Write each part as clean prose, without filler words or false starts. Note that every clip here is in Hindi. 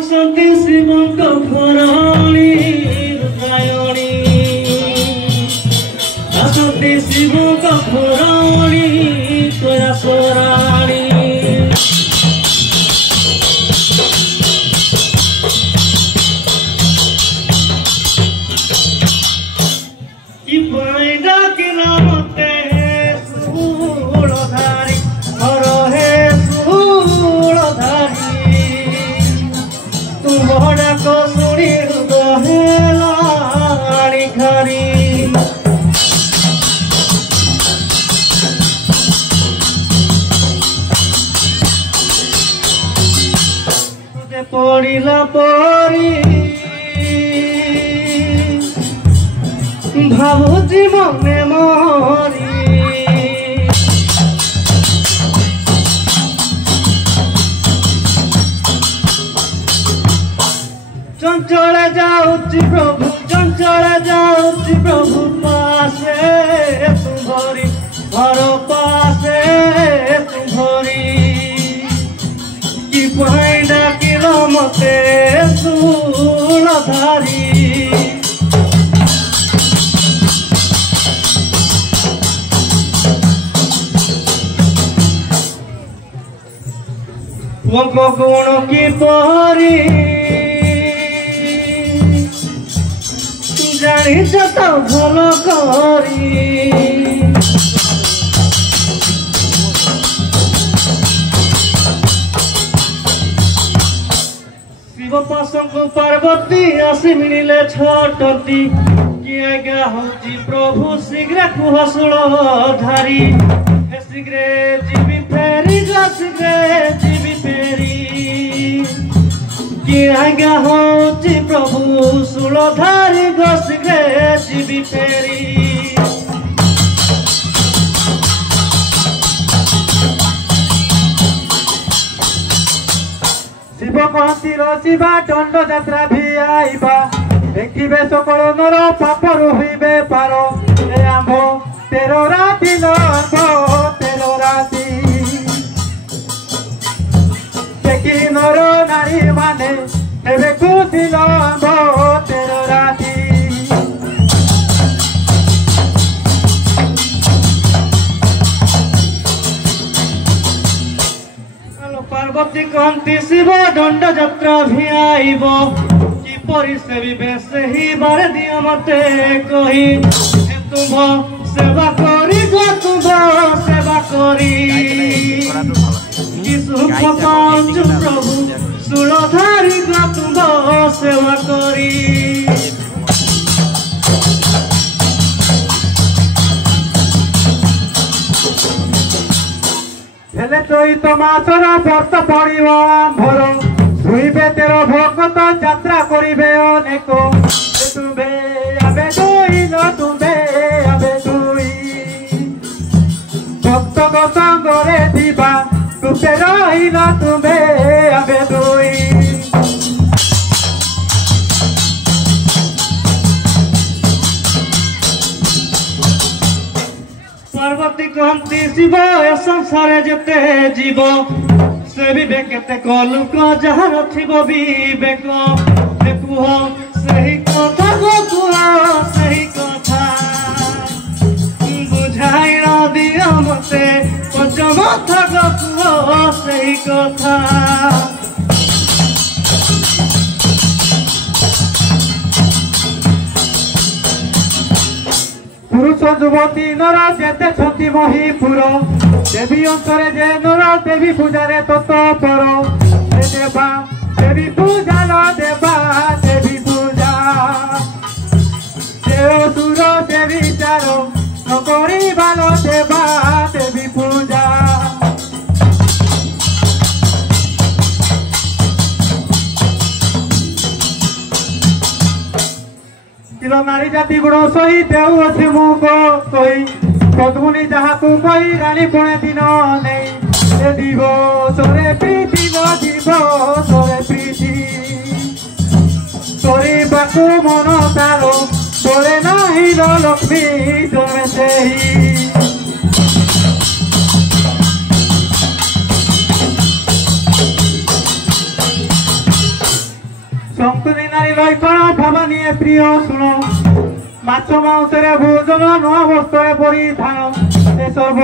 बसंती शिवंक घराणी रुद्रायणी बसंती शिवंक घराणी कैलासराणी कि पैदा के नामते सूलधारी हर हे सूलधारी तुमरा को सुनी गहेलाणी घरी तुझे पड़िला परी भावुची मने मोरी चंचल जाऊची प्रभु चंचल जाऊची प्रभु पासे तुम्हारी घर पासे तुम्हारी कि पैदा की रमते सूलधारी गुण की परी जानिछ त भल करी शिव पाशंक पार्वती आसी मिले छटती किए गा हूँ प्रभु शीघ्र कुह सूलधारी शीघ्र जीवी फेरी शीघ्र जीवी फेरी किए हूँ प्रभु सूलधारी शीघ्र जीवी फेरी शिव कहती शिवा दंड यात्रा भी आईबा देखिबे सकल नर पाप रोहिबे पार ए आंभ 13 राति आंभ 13 राति देखी नर नारी माने एबे खुशी आंभ 13 राति पार्वती कहती शिव दंड यात्रा भी आईब किपरि सेविबे सही बार दियो मते कही तुम सेवा करी गो तुम सेवा करी कि सुख पाऊँ प्रभु सूलधारी गो तुम सेवा करी हेले चैत मासर व्रत पड़िब आंभर शुइबे 13 भगत यात्रा करिबे अनेक तुबे आबे दुई लो तुबे आबे दुई भक्त संगरे दिबा तुबे रहिल तुबे आबे दुई पार्वती कहती शिव ए संसार जेते जीव से विवेक केते कलुक जहार थिब विवेक कुह सही कथा गो कुह सही कथा बुझाई न दियो मते पंचमथा गो कुह सही कथा पुरुष युवती नर जेते छति महीपुर देवी अंतरे जे नर देवी पूजारे तत्पर देवा देवी पूजा न देवा देवी पूजा देव सुर देवी चारो नकरी बाल देवा देवी पूजा नारी जाति गुण सही देव अच्छी मुको कही पद्मुनी जहाँ तू कही रानी पुणे दिन नहीं दिव सोरे प्रीति न दिव सोरे प्रीति तोरी बाकू मन तार बोले नहीं लक्ष्मी जमे से କରି ଲଇକଣ ଭାବାନିଏ ପ୍ରିୟ ଶୁଣ ମାଛ ମାଉସରେ ଭୋଜନ ନୂଆ ବସ୍ତ୍ରରେ ପରିଧାନ ଏ ସର୍ବ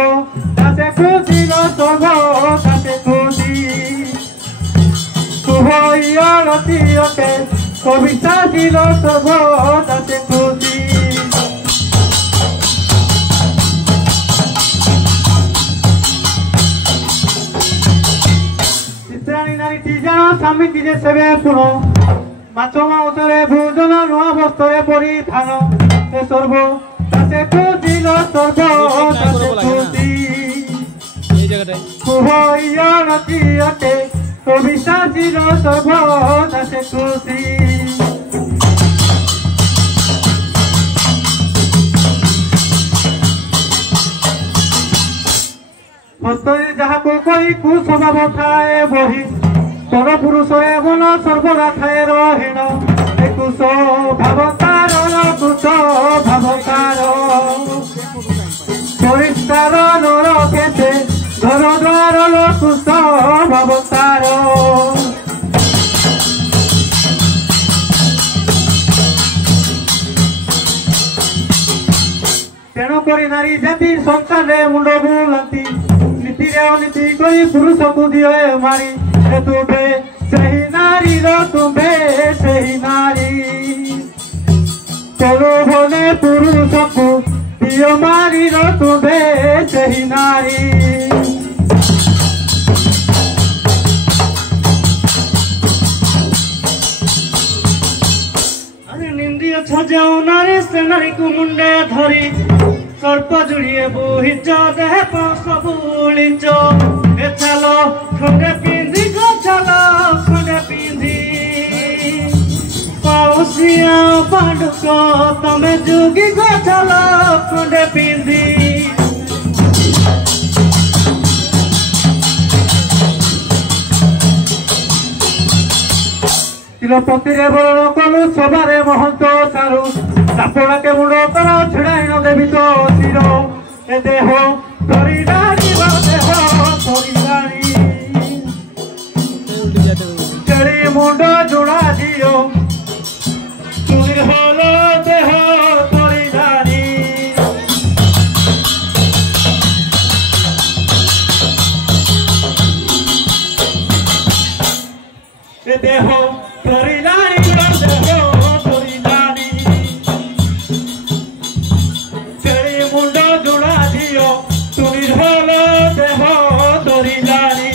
ଦାସେ ଖୁସିର ସର୍ବ ଦାସେ ଖୁସି শুভ ইয়তি অতে কবিতাশীল সর্ব দাসে খুশি চিত্রাণী নারীটি যেন স্বামীটি যে সেবে পুণ মাছ মাউসরে ভোজন নূয়া বস্ত্রে পরিধান এ সর্ব দাসে খুশিল সর্ব দাসে খুশি শুভ ইয়তি অতে কবিতাশীল সর্ব দাসে খুশি হস্তরে যাহাকে কই কুস্বভাব ঠায়ে বহি পর পুরুষরে মন সর্বদা ঠায়ে রহিণ কুশ ভাবতার কুশ ভাবতার পরিষ্কার নর কেতে ঘর দ্বার কুশ ভাবতার তেণুকরি নারী জাতি সংসারে মুন্ড বুলান্তি নীতিরে অনীতি করি পুরুষକୁ দিଏ মারি তুবে ସେହି ନାରୀର ତୁମ୍ଭେ ସେହି ନାରୀ ପ୍ରଲୋଭନେ ପୁରୁଷକୁ ଦିଅ ମାରିର ତୁମ୍ଭେ ସେହି ନାରୀ ନିନ୍ଦିଅ ଛଜାଉ ନାରୀ ସେ ନାରୀକୁ ମୁଣ୍ଡେ ଧରି ସର୍ପ ଯୋଡ଼ିଏ ବୋହିଛ ଦେହ ସବୁ ଉଳିଛ ଏ ଛାଲ ଖଣ୍ଡେ ପିନ୍ଧି ଛାଲ ଖଣ୍ଡେ ପିନ୍ଧି ପାଉସିଆ ପାଣ୍ଡୁକ ତମେ ଯୋଗୀ ଛାଲ ଖଣ୍ଡେ ପିନ୍ଧି ତିଳପତିରେ ବରଣ କଲୁ ସଭାରେ ମହନ୍ତ ସାରୁ ଚାପଡ଼ାକେ ମୁଣ୍ଡ କର ଛିଡ଼ାଇନ ଦେବି ତ ଶିର ଏ ଦେହ ଧରିଲାଣି ଦେହ ଧରିଲାଣି ଛେଳି ମୁଣ୍ଡ ଯୋଡ଼ା ଦିଅ ଚୁରି ହଲ ଦେହ ଧରିଲାଣି ଏ ଦେହ ଧରିଲାଣି ଦେହ ଧରିଲାଣି ଛେଳି ମୁଣ୍ଡ ଯୋଡ଼ା ଦିଅ ଚୁରି ହଲ ଦେହ ଧରିଲାଣି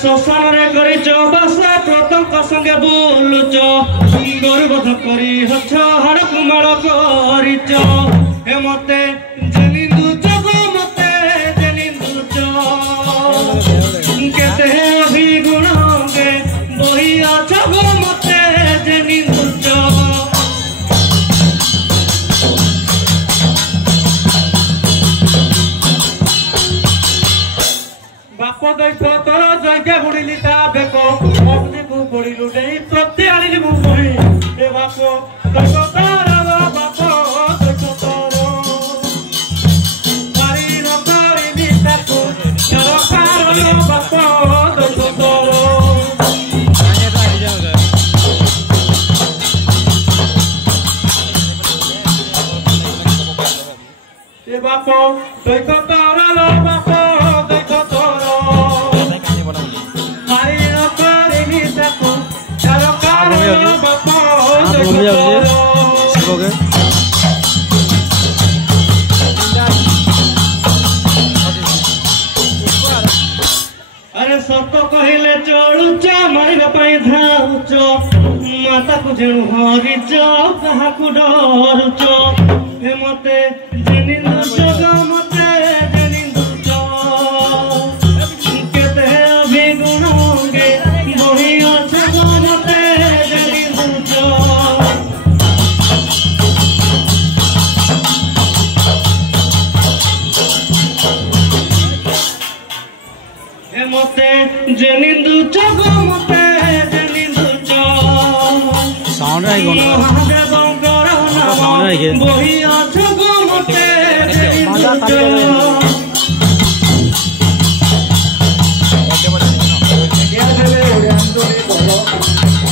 ଶ୍ମଶାନରେ କରିଛ ବାସ ପ୍ରତଙ୍କ ସଙ୍ଗେ ବୁଲୁଛ ଗରୁବଧ କରି ହଛ ହାଡ଼କୁ ମାଳ କରିଛ ଏ ମତେ ଜେନିନ୍ଦୁଛ ଗো ମତେ ଜେନିନ୍ଦୁଛ କେତେ ଅଭିଗୁଣ গে ବହି ଅଛ ଗো ମତେ ଜେନିନ୍ଦୁଛ ବାପ ଦୈତ ତୋର ଯଜ୍ଞ ବୁଡ଼ିଲି ତା ବେକ ଅଗ୍ନିକୁ ବୁଡ଼ିଲୁ ନେଇ ପ୍ରତି ଆଣିଲି ମୁଁ ବହି ଏ ବାପ ଦୈତ ତୋର ବାପ ଦୈତ ତୋର ମାରି ନ କରିଲି ତାକୁ ସରକାର ବାପ ଦୈତ ତୋର ଏ ବାପ ଦୈତ ତୋର ବାପ अरे सत कहले चलुच मारिबा पाई धाउच माता को जेणु हरिच काहाकू डरुच हे मते जेनिन्दुच ग मते जेनिन्दुच केते अभिगुण गे बही अछ ग मते जेनिन्दुच मते जेनिन्दुच गो मते जेनिन्दुच साउंड आई गो महादेव गौर नाम बही अछ गो मते ଜାଣିଛ